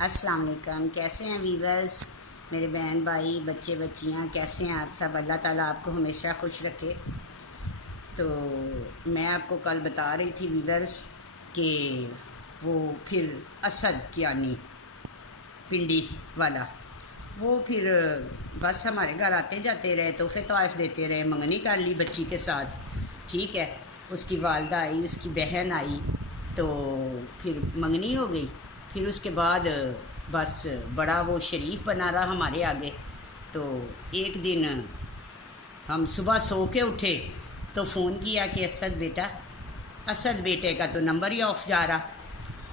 अस्सलाम वालेकुम। कैसे हैं वीवर्स, मेरे बहन भाई, बच्चे बच्चियां, कैसे हैं आप सब? अल्लाह ताला आपको हमेशा खुश रखे। तो मैं आपको कल बता रही थी वीवर्स कि वो फिर असद कियानी पिंडी वाला, वो फिर बस हमारे घर आते जाते रहे, तोहफे तोहफ़ देते रहे, मंगनी कर ली बच्ची के साथ। ठीक है, उसकी वालदा आई, उसकी बहन आई, तो फिर मंगनी हो गई। फिर उसके बाद बस बड़ा वो शरीफ बना रहा हमारे आगे। तो एक दिन हम सुबह सो के उठे तो फ़ोन किया कि असद बेटे का तो नंबर ही ऑफ जा रहा।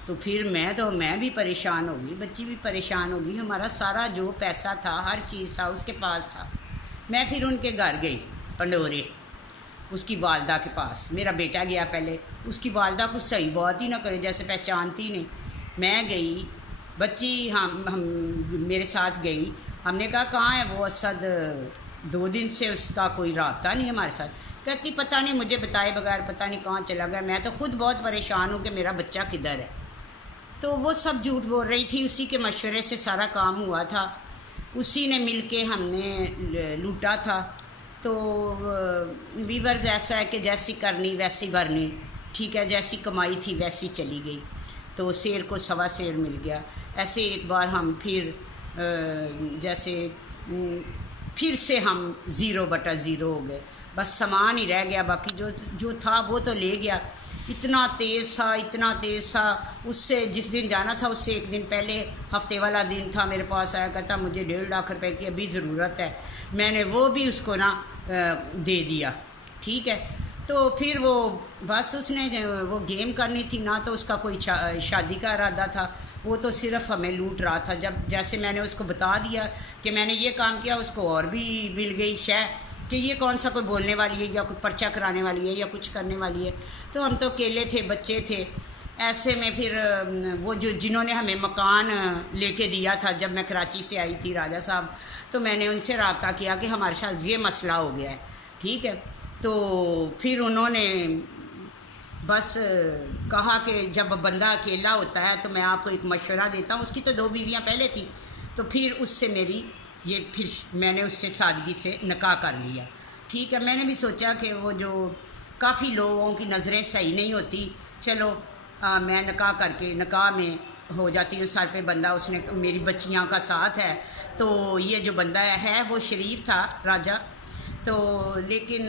तो फिर मैं भी परेशान हो गई, बच्ची भी परेशान हो गई। हमारा सारा जो पैसा था, हर चीज़ था उसके पास था। मैं फिर उनके घर गई पंडोरे, उसकी वालदा के पास। मेरा बेटा गया पहले, उसकी वालदा कुछ सही बात ही ना करे, जैसे पहचानती नहीं। मैं गई, बच्ची हम मेरे साथ गई। हमने कहा कहाँ है वो असद, 2 दिन से उसका कोई राब्ता नहीं हमारे साथ। कहती पता नहीं, मुझे बताए बगैर पता नहीं कहाँ चला गया। मैं तो खुद बहुत परेशान हूँ कि मेरा बच्चा किधर है। तो वो सब झूठ बोल रही थी, उसी के मशवरे से सारा काम हुआ था, उसी ने मिल के हमने लूटा था। तो वीवर्स ऐसा है कि जैसी करनी वैसी भरनी। ठीक है, जैसी कमाई थी वैसी चली गई। तो शेर को सवा शेर मिल गया। ऐसे एक बार हम फिर जैसे फिर से हम 0/0 हो गए। बस सामान ही रह गया, बाकी जो था वो तो ले गया। इतना तेज़ था। उससे जिस दिन जाना था उससे एक दिन पहले, हफ्ते वाला दिन था, मेरे पास आया, कहता मुझे 1.5 लाख रुपए की अभी ज़रूरत है। मैंने वो भी उसको ना दे दिया। ठीक है, तो फिर वो बस उसने वो गेम करनी थी ना, तो उसका कोई शादी का इरादा था। वो तो सिर्फ हमें लूट रहा था। जब जैसे मैंने उसको बता दिया कि मैंने ये काम किया, उसको और भी मिल गई शय कि ये कौन सा कोई बोलने वाली है या कोई पर्चा कराने वाली है या कुछ करने वाली है। तो हम तो अकेले थे, बच्चे थे। ऐसे में फिर वो जिन्होंने हमें मकान लेके दिया था, जब मैं कराची से आई थी, राजा साहब, तो मैंने उनसे रब्ता किया कि हमारे साथ ये मसला हो गया है। ठीक है, तो फिर उन्होंने बस कहा कि जब बंदा अकेला होता है तो मैं आपको एक मशवरा देता हूँ। उसकी तो 2 बीवियाँ पहले थी, तो फिर उससे फिर मैंने उससे सादगी से निकाह कर लिया। ठीक है, मैंने भी सोचा कि वो जो काफ़ी लोगों की नज़रें सही नहीं होती, चलो मैं निकाह करके निकाह में हो जाती हूँ। सर पे बंदा, उसने मेरी बच्चियाँ का साथ है। तो ये जो बंदा है वो शरीफ था, राजा। तो लेकिन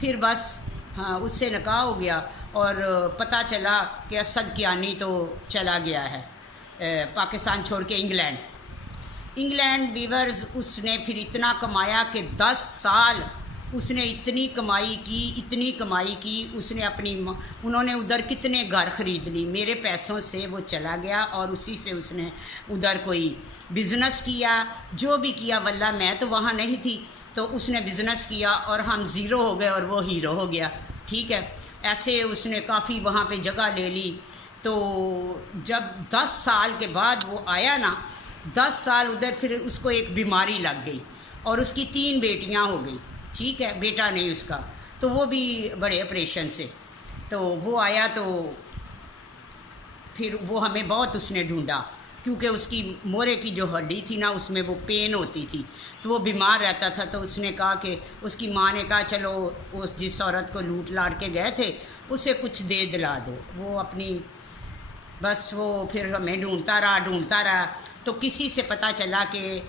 फिर बस हाँ, उससे निकाह हो गया और पता चला कि असद कियानी तो चला गया है पाकिस्तान छोड़ के इंग्लैंड वीवर्स। उसने फिर इतना कमाया कि 10 साल उसने इतनी कमाई की। उसने उन्होंने उधर कितने घर ख़रीद ली, मेरे पैसों से वो चला गया। और उसी से उसने उधर कोई बिज़नेस किया, जो भी किया, वल्ला मैं तो वहाँ नहीं थी। तो उसने बिज़नेस किया और हम ज़ीरो हो गए और वो हीरो हो गया। ठीक है, ऐसे उसने काफ़ी वहाँ पे जगह ले ली। तो जब 10 साल के बाद वो आया ना, 10 साल उधर, फिर उसको एक बीमारी लग गई और उसकी 3 बेटियाँ हो गई। ठीक है, बेटा नहीं उसका, तो वो भी बड़े ऑपरेशन से। तो वो आया तो फिर वो हमें बहुत उसने ढूंढा, क्योंकि उसकी मोरे की जो हड्डी थी ना, उसमें वो पेन होती थी, तो वो बीमार रहता था। तो उसने कहा कि उसकी माँ ने कहा चलो उस जिस औरत को लूट लाट के गए थे उसे कुछ दे दिला दो। वो अपनी बस वो फिर हमें ढूंढता रहा। तो किसी से पता चला कि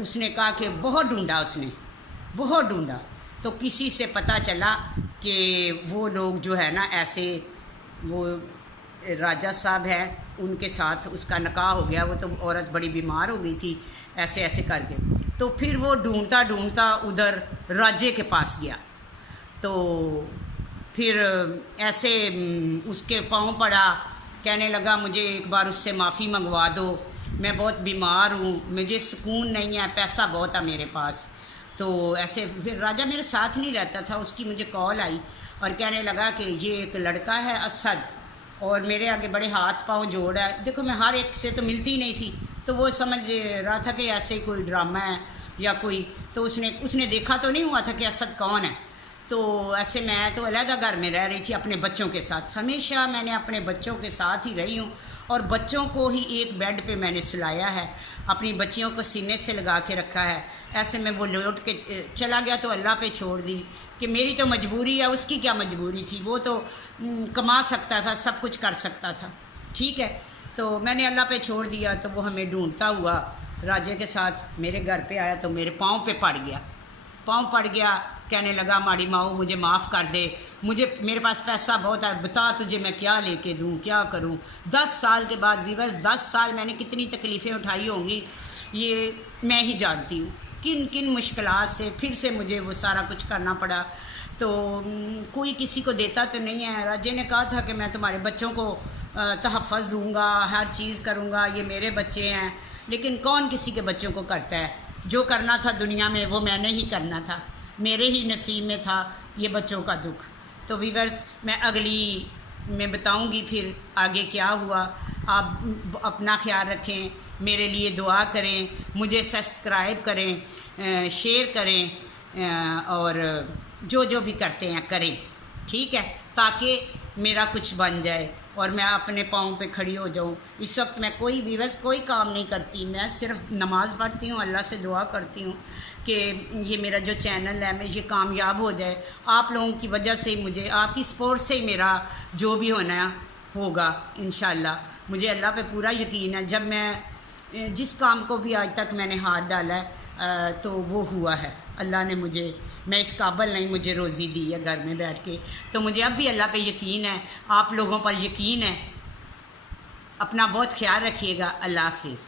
उसने कहा कि बहुत ढूंढा। तो किसी से पता चला कि वो लोग जो है ना, ऐसे वो राजा साहब है, उनके साथ उसका निकाह हो गया। वो तो औरत बड़ी बीमार हो गई थी, ऐसे करके। तो फिर वो ढूंढता उधर राजे के पास गया। तो फिर ऐसे उसके पाँव पड़ा, कहने लगा मुझे एक बार उससे माफ़ी मंगवा दो, मैं बहुत बीमार हूँ, मुझे सुकून नहीं है, पैसा बहुत है मेरे पास। तो ऐसे फिर राजा मेरे साथ नहीं रहता था, उसकी मुझे कॉल आई और कहने लगा कि ये एक लड़का है असद, और मेरे आगे बड़े हाथ पाँव जोड़ है। देखो, मैं हर एक से तो मिलती नहीं थी, तो वो समझ रहा था कि ऐसे कोई ड्रामा है या कोई। तो उसने देखा तो नहीं हुआ था कि असद कौन है। तो ऐसे मैं तो अलहदा घर में रह रही थी अपने बच्चों के साथ। हमेशा मैंने अपने बच्चों के साथ ही रही हूँ اور بچوں کو ہی ایک بیڈ پہ میں نے سلایا ہے، اپنی بچیوں کو سینے سے لگا کے رکھا ہے۔ ایسے میں وہ لوٹ کے چلا گیا تو اللہ پہ چھوڑ دی کہ میری تو مجبوری ہے، اس کی کیا مجبوری تھی، وہ تو کما سکتا تھا، سب کچھ کر سکتا تھا، ٹھیک ہے۔ تو میں نے اللہ پہ چھوڑ دیا، تو وہ ہمیں ڈھونڈتا ہوا راجے کے ساتھ میرے گھر پہ آیا، تو میرے پاؤں پہ پڑ گیا، پاؤں پڑ گیا، کہنے لگا ماڑی ماؤ مجھے معاف کر دے، میرے پاس پیسہ بہت ہے، بتا تجھے میں کیا لے کے دوں، کیا کروں۔ 10 سال کے بعد ویورز، 10 سال میں نے کتنی تکلیفیں اٹھائی ہوں گی یہ میں ہی جانتی ہوں، کن کن مشکلات سے پھر سے مجھے وہ سارا کچھ کرنا پڑا۔ تو کوئی کسی کو دیتا تو نہیں ہے۔ راجے نے کہا تھا کہ میں تمہارے بچوں کو تحفظ دوں گا، ہر چیز کروں گا، یہ میرے بچے ہیں، لیکن کون کسی کے بچوں کو کرتا ہے؟ جو کرنا تھا دنیا میں وہ میں نے ہی کرنا تھا، میرے ہی نصیب میں تھا یہ بچوں کا دکھ۔ تو ویورز، میں اگلی میں بتاؤں گی پھر آگے کیا ہوا۔ آپ اپنا خیال رکھیں، میرے لیے دعا کریں، مجھے سبسکرائب کریں، شیئر کریں، اور جو بھی کرتے ہیں کریں، ٹھیک ہے، تاکہ میرا کچھ بن جائے اور میں اپنے پاؤں پہ کھڑی ہو جاؤں۔ اس وقت میں ویورز کوئی کام نہیں کرتی، میں صرف نماز پڑھتی ہوں، اللہ سے دعا کرتی ہوں کہ یہ میرا جو چینل ہے میں یہ کامیاب ہو جائے۔ آپ لوگوں کی وجہ سے مجھے، آپ کی سپورٹ سے ہی میرا جو بھی ہونا ہوگا انشاءاللہ۔ مجھے اللہ پہ پورا یقین ہے، جب میں جس کام کو بھی آج تک میں نے ہاتھ ڈالا ہے تو وہ ہوا ہے، اللہ نے میں اس قابل نہیں، مجھے روزی دی ہے گھر میں بیٹھ کے، تو مجھے اب بھی اللہ پہ یقین ہے، آپ لوگوں پر یقین ہے۔ اپنا بہت خیال رکھیے گا، اللہ حافظ۔